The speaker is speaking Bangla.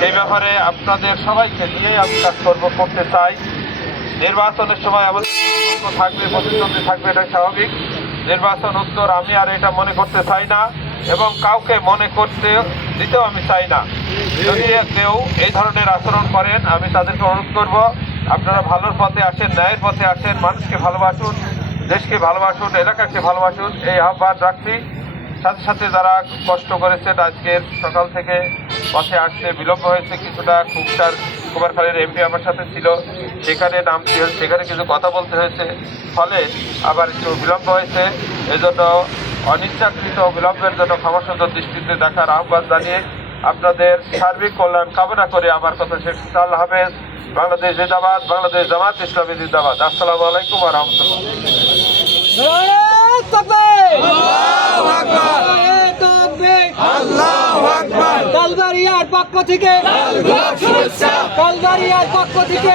সেই ব্যাপারে আপনাদের সবাইকে নিয়ে আমি কাজ করতে চাই। নির্বাচনের সময় আমাদের থাকবে, প্রতিদ্বন্দ্বী থাকবে, এটা স্বাভাবিক। নির্বাচন উত্তর আমি আর এটা মনে করতে চাই না এবং কাউকে মনে করতে দিতেও আমি চাই না। যদি কেউ এই ধরনের আচরণ করেন আমি তাদেরকে অনুরোধ করব, আপনারা ভালোর পথে আসেন, ন্যায়ের পথে আসেন, মানুষকে ভালোবাসুন, দেশকে ভালোবাসুন, এলাকাকে ভালোবাসুন, এই আহ্বান রাখছি। সাথে সাথে যারা কষ্ট করেছেন, আজকের সকাল থেকে পথে আসতে বিলম্ব হয়েছে কিছুটা, কুমারখালীর এমপি আমার সাথে ছিল, সেখানে নামতে হয়েছে, সেখানে কিছু কথা বলতে হয়েছে, ফলে আবার একটু বিলম্ব হয়েছে। এজন্য অনিচ্ছাকৃত বিলম্বের জন্য ক্ষমাসুন্দর দৃষ্টিতে দেখার আহ্বান জানিয়ে আপনাদের সার্বিক কল্যাণ কামনা করে আমার কথা শেষ। আল্লাহ হাফেজ। বাংলাদেশ জিন্দাবাদ, বাংলাদেশ জামাত ইসলামী জিন্দাবাদ। আসসালামু আলাইকুম ওয়া রাহমাতুল্লাহ। কালবাড়িয়ার পক্ষ থেকে